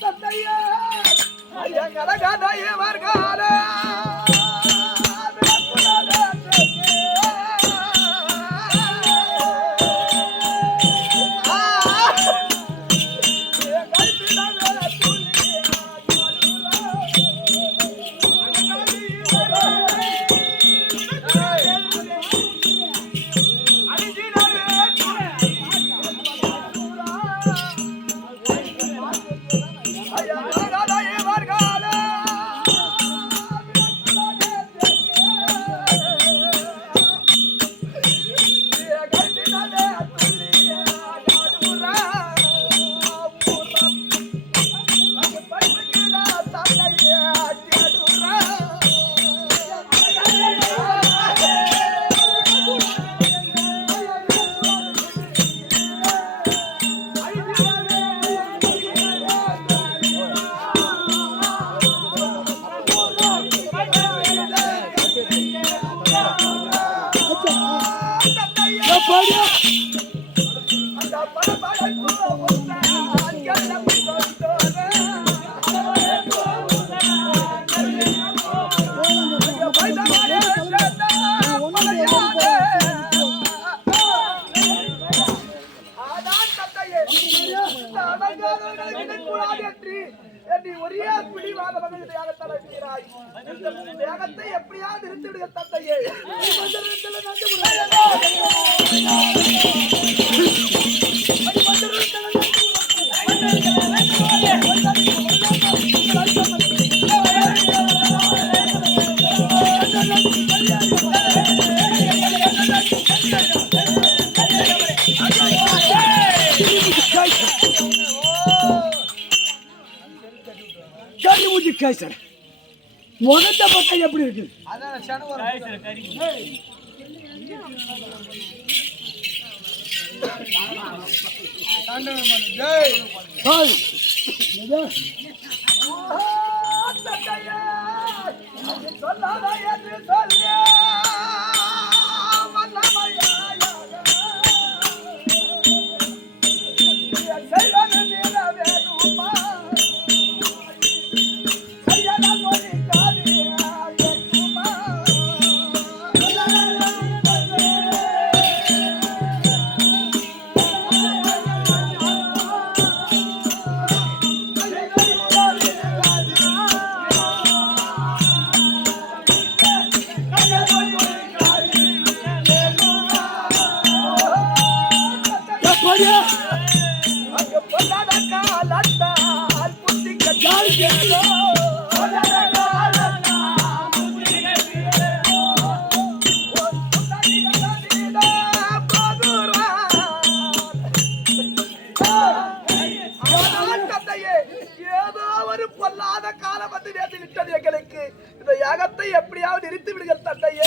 தந்தையே ஐயங்கடகதையே வர்காலே ஒரே பிடிவாத வேகத்தை எப்படியாவது இருந்து விடுக தந்தையே. முகத்தை பார்த்தா எப்படி இருக்கு? ஏதோ ஒரு பொல்லாத காலம் வந்து நேற்று விட்டது எங்களுக்கு. இந்த யாகத்தை எப்படியாவது நிறுத்தி விடுங்கள் தந்தையே.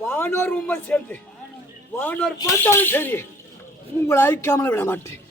வானோர் உண்மை சேர்ந்து வானோர் பார்த்தாலும் சரி உங்களை அழிக்காமல் விட மாட்டேன்.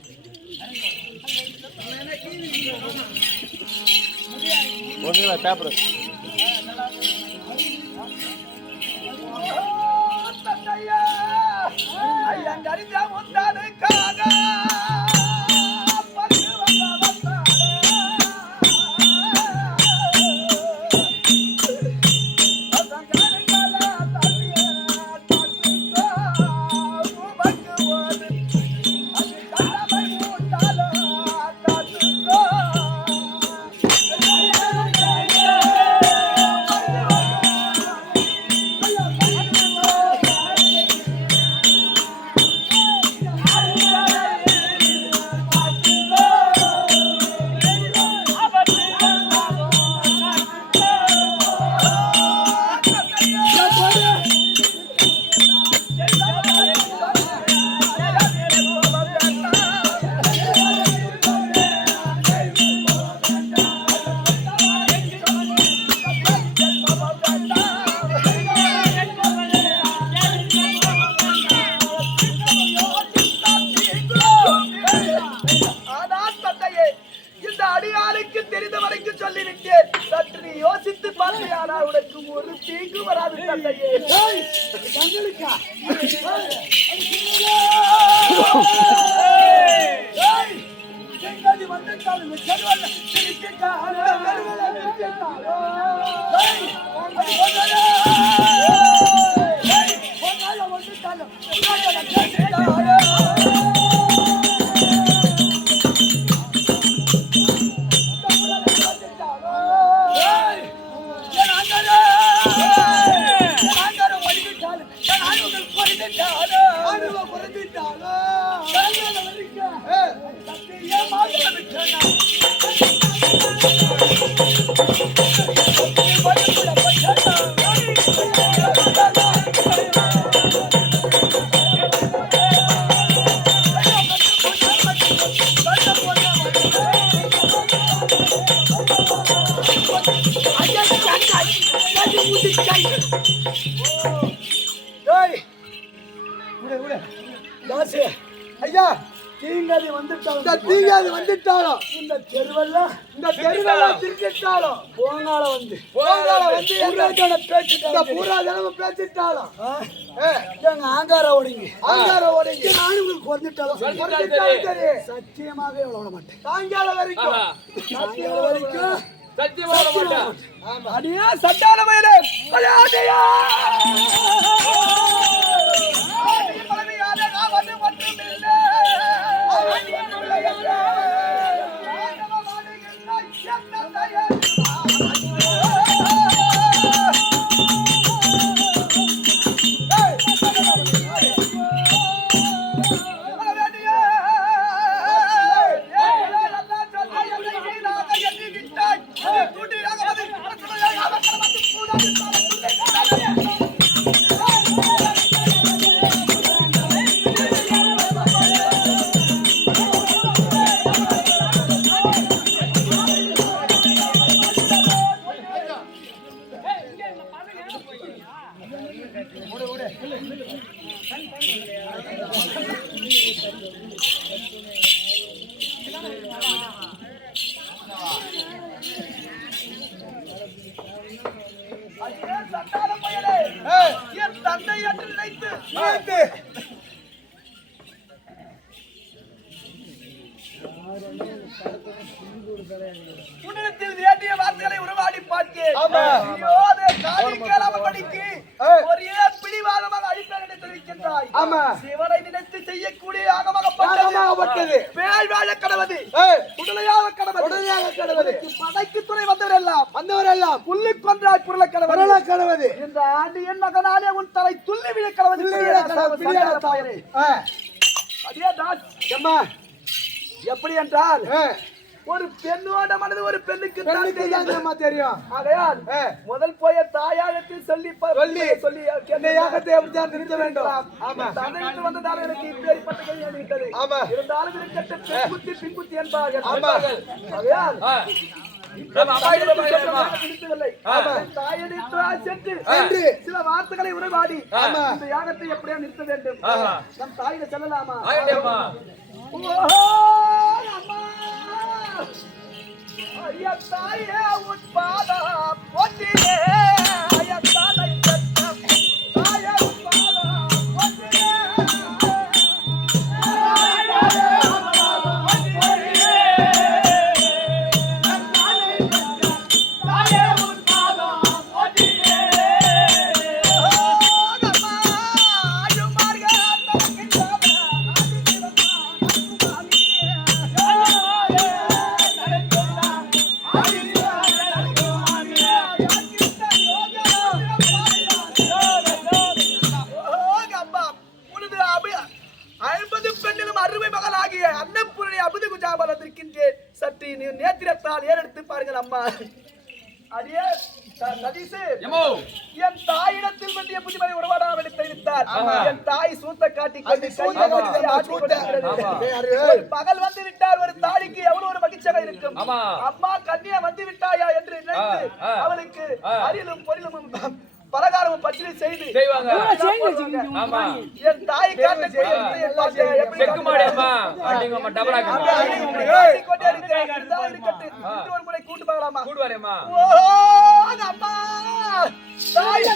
தெரிந்த வரைக்கும் சொல்லிவிட்டேன். சற்று நீ யோசித்து பார்வையானா உனக்கு ஒரு தீங்கு வராது தந்தையே. ஐயா, தீங்காதி வந்துட்டாலும் இந்த தெருவெல்லாம் திருச்சிட்டாலும் போங்கால வந்து பேசிட்டாலும் எங்க ஆங்கார ஓடிங்க நானும் உங்களுக்கு வந்துட்டாலும் சத்தியமாக விட மாட்டேன். சாயங்காலம் வரைக்கும் அடியா சட்டான மயிலே விளையாடியா தந்தை என்று நினைத்து உன்னிடத்தில் வேண்டிய வார்த்தைகளை உருவாடி பார்த்தேன். ஒரே பிடிவாதமாக அழிப்பேன் என்று தெரிவிக்கின்றாய். சிவனை நினைத்து செய்யக்கூடிய ஆகமாகப்பட்டது வேள் வாழ கடவுது உடலையாக கடவுது படைக்கு துணை வந்தவரெல்லாம் புள்ளி கொன்றாய் புரள கடவுது. இந்த ஆண்டு என் மகனாலே உன் தலை துள்ளி விழ கடவுது. அதே தாஸ் எப்படி என்றால் ஒரு பெண்ணோட மனது ஒரு பெண்ணுக்கு தெரியும். ஆகையால் முதல் போய தாயாகத்தில் சொல்லி திருத்த வேண்டும். வந்ததால் எனக்கு இப்பேற்பட்ட கேள்வி இருந்தாலும் பின்புத்தி என்பார்கள். ஆகையால் சில வார்த்தைகளை உருவாடி இந்த யாகத்தை எப்படியா நிறுத்த வேண்டும். நம் தாயில செல்லலாமா? தாயே உன் பாதா போட்டியே தாயை தாயே உன் பாதா போட்டியே சற்று நேத்திரத்தால் ஏறெடுத்து பாருங்கள் அம்மா. அடியே என் தாயிடத்தில் வேண்டிய புத்திமதி உறவாடாமல் தெரிவித்தார். என் தாய் சூத்த காட்டி பகல் வந்து விட்டார். ஒரு தாய்க்கு எவ்வளவு ஒரு மகிழ்ச்சியாக இருக்கும். அம்மா கண்ணியா வந்து விட்டாயா என்று நினைத்து அவளுக்கு அரிலும் பொருளும் பலகாரம் பச்சடி செய்து செய்வாங்க. ஆமா என் தாய் காட்டக்கூடிய செக்கு மாடியம்மா அடிங்கம்மா டபராக்கு கூட்டு போகலாமா கூடு வரேம்மா. ஓ அம்மா தாய்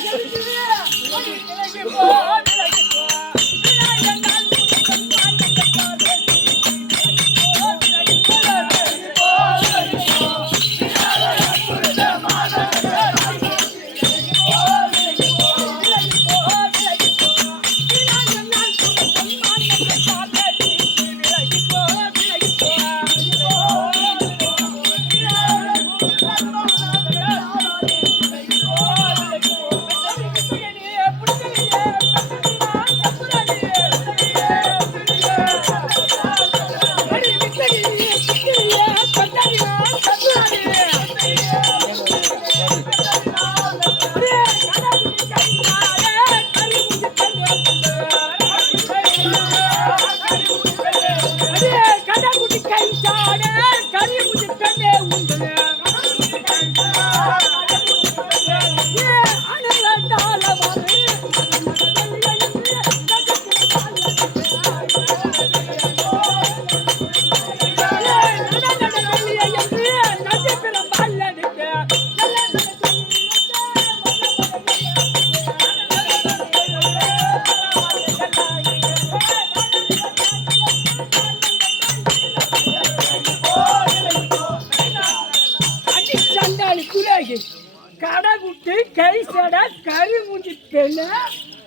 கடகுட்டி கை சட கறி மூஞ்சி பெண்ண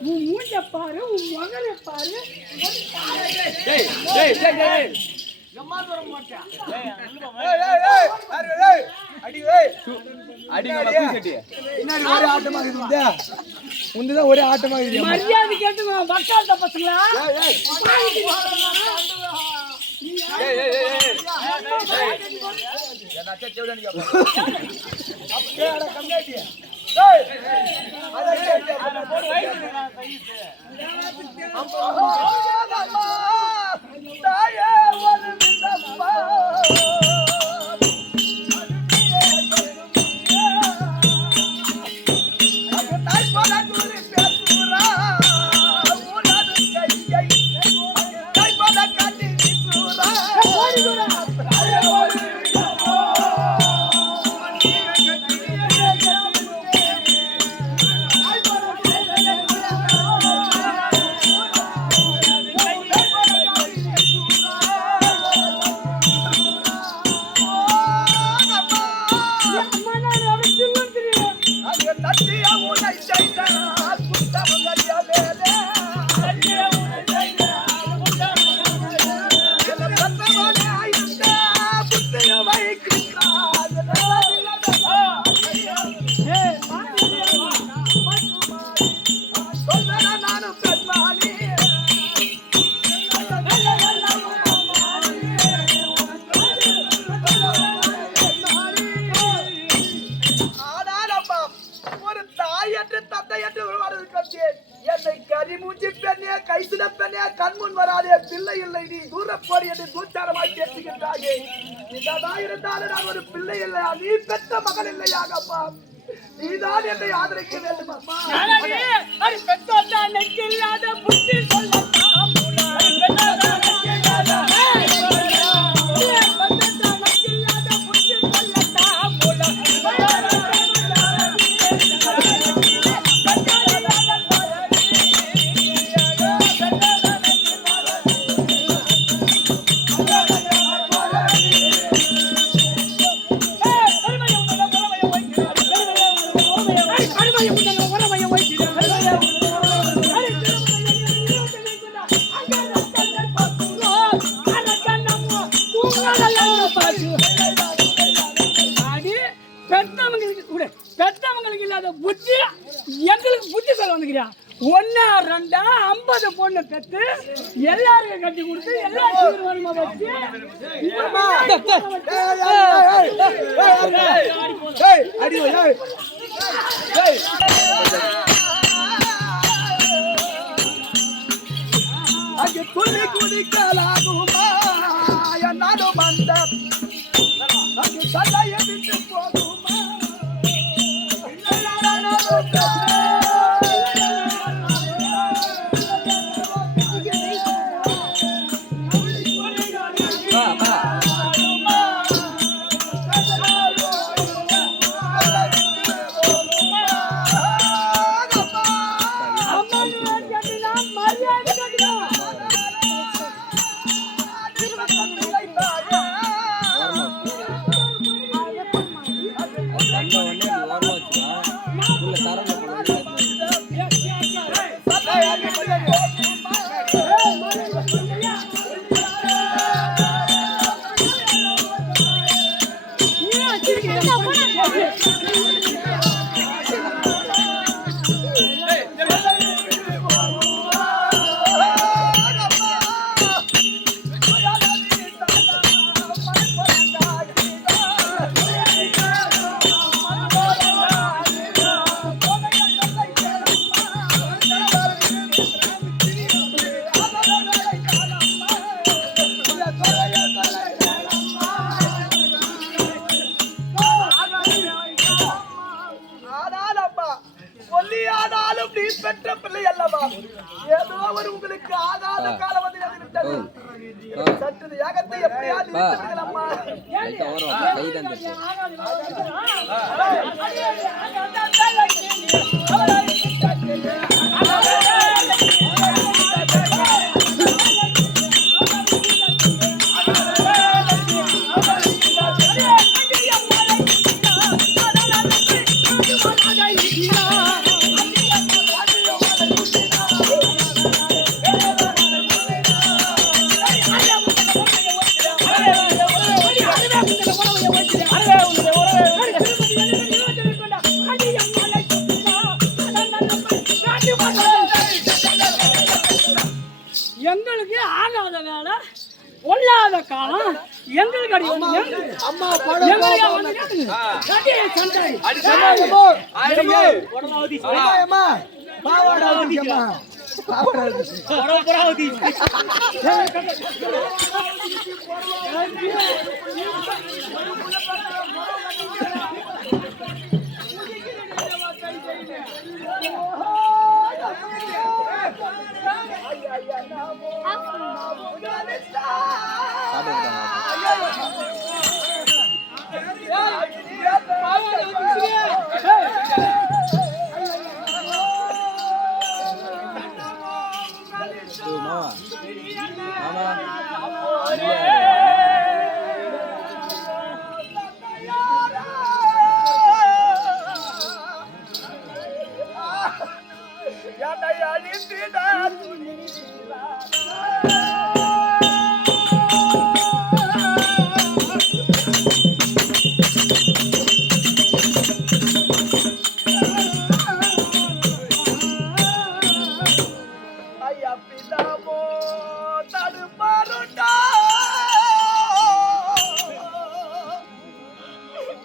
உன் மூஞ்ச பாரு உன் மகனை பாரு ஒரே ஆட்டமா மரியாதை கேட்டு வக்காத்த பசங்களா கண்முன் வராதே பிள்ளை இல்லை நீ தூரப்போடி என்று தூச்சாரமாய் பேசுகின்றாயே இருந்தாலும் நான் ஒரு பிள்ளை இல்லையா நீ பெற்ற மகன் இல்லையாகப்பா நீதான் என்னை ஆதரிக்க வேண்டும் அம்மா பெற்றோல்லாத புத்தி சொல்லலாம் பெற்றவங்களுக்கு இல்லாத புத்தி எங்களுக்கு புத்தி சொல்ல வந்துக்கிறியா ஒன்னா ரெண்டா 50 பொண்ணு பெற்று எல்லாருக்கும் கட்டி கொடுத்து எல்லாரும் அங்கே துள்ளி குதிக்கலாகுமா என்னாலும் அந்த அங்கே சதையை விட்டு போகுமா ஆனால் அம்மா சொல்லியானாலும் நீ பெற்ற பிள்ளை அல்லவா ஏதோ ஒரு உங்களுக்கு ஆகாத காலம் வந்து விட்டது சற்று யாகத்தை எப்படியாவது நிறுத்துவீர்கள் அம்மா எங்களுக்கு ஆகாத வேலை ஒல்லாத காலம் எங்களுக்கு அடி அம்மா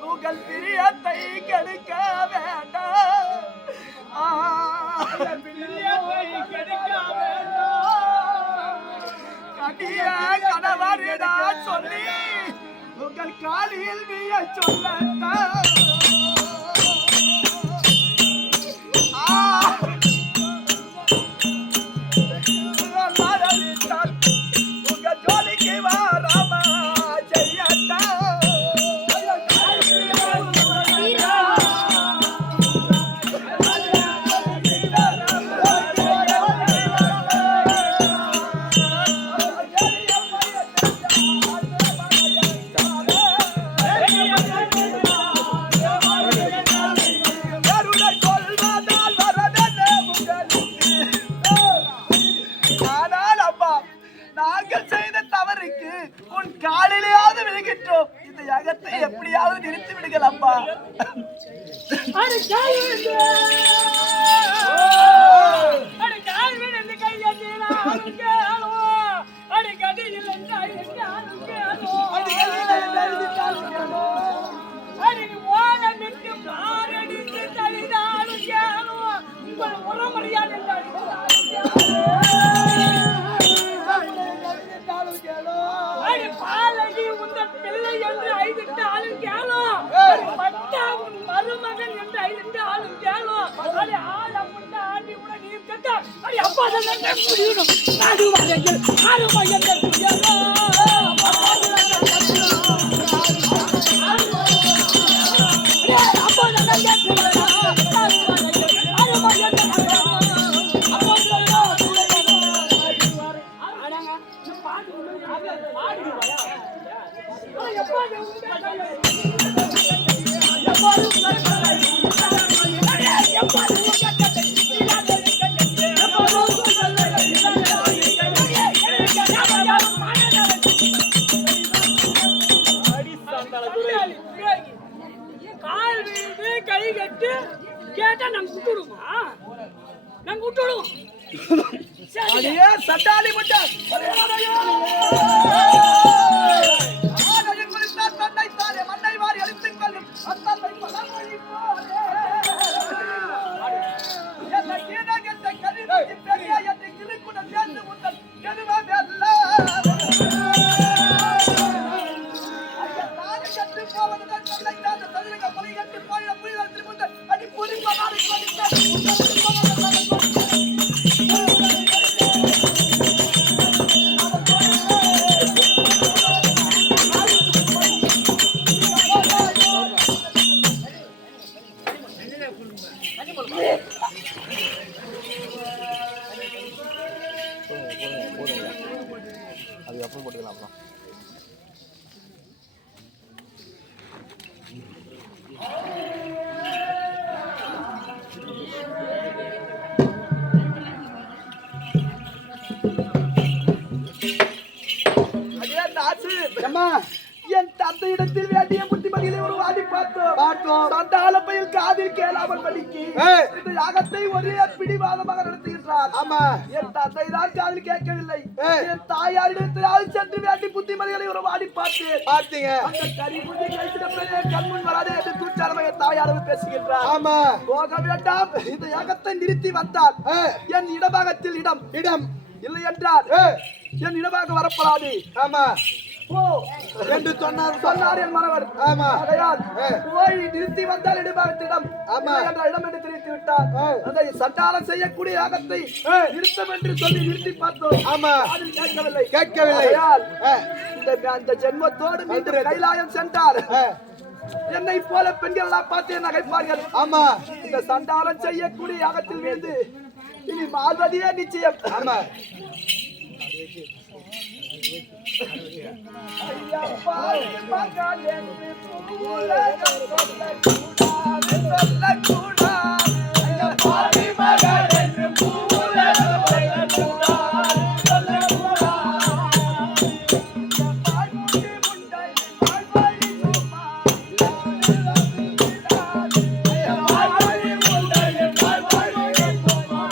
உங்கள் பிரியத்தை கெடுக்க வேண்டாம் கடிய கணவரிடா சொல்லி உங்கள் காலில் விய சொல்லத்தான் உங்க ஜோலிக்கு வாராமா செய்யத்தான் நாங்கள் செய்த தவறுக்கு உன் காலிலேயாவது விழுகின்றோம். இந்த யாகத்தை எப்படியாவது நிறுத்தி விடுங்கள் அம்மா. மருமகன் என்று ஐந்து ஆளும் கேளும் அப்பா கேட்டு கேட்டா நாங்க விட்டுடுவோமா? நாங்க விட்டுடுவோம். சரி. அடியே சட்டாளி முட்டை தன்னை தானே மண்ணை வாரி அழித்துக் கொள்ளும் அத்தத்தை பழமொழி போலே என்னை கீழகெட்ட கருவிக்கு பெரிய என்று கிளிக்குடன் சேர்ந்து முந்தல் கெடுவம் எல்லாம் நாடு கட்டு போவதுடன் தன்னை தாழ்ந்த தகுதிக பணி கட்டு போயிட புரிதல் முந்தல் அடி புரிப்ப நாடு அது எப்போ போட்டுக்கலாம் அப்புறம் என் தந்தையிடத்தில் வேண்டிய புத்திமதிகளை ஒரு வாடி பார்த்தோம் சண்டால பயில் காதில் கேளாமல் படிக்கு இந்த யாகத்தை ஒரே பிடிவாதமாக நடத்துகின்றார். ஆமா, என் தந்தை தான் காதில் கேட்கவில்லை. என் தாயாரிடத்தில் சென்று வேண்டி புத்திமதிகளை ஒரு வாடி பார்த்தீங்க. அந்த கறி புத்தி கழித்த கண்முன் வராது என்று தூச்சாரமாக என் தாயாரவு பேசுகின்றார். ஆமா, போக வேண்டாம், இந்த யாகத்தை நிறுத்தி வந்தால் என் இடபாகத்தில் இடம் இல்லை என்றால் என் இடமாக வரப்படாது. ஆமா என்று சொன்னார் என் மனவர். ஆமா, போய் நிறுத்தி வந்தால் இடபாகத்திடம் என்ற இடம் என்று தெரிவித்து விட்டார். அந்த சட்டாளம் செய்யக்கூடிய யாகத்தை நிறுத்தம் என்று சொல்லி நிறுத்தி பார்த்தோம். ஆமா, கேட்கவில்லை. இந்த ஜென்மத்தோடு மீண்டும் கைலாயம் சென்றார். என்னை போல பெண்கள் எல்லாம் பார்த்து நகைப்பார்கள். ஆமா, இந்த சண்டாளம் செய்யக்கூடிய யாகத்தில் மீது இனி மாதவியே நிச்சயம். ஆமா, ஐயா பாரு மகன் என்று உலகம் சொல்லக்கூடாது. ஐயா பாரு மகன் என்று உலகம் சொல்லக்கூடாது. பால்முடி முண்டை பால்வழி சும்மா ஐயா பால்வழி முண்டை பால்வழி சும்மா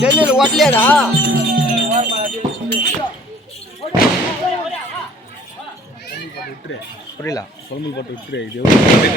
டெல்லியில் ஓட்டலையாடா புரியல குழம்பு போட்டு விட்டுரு இது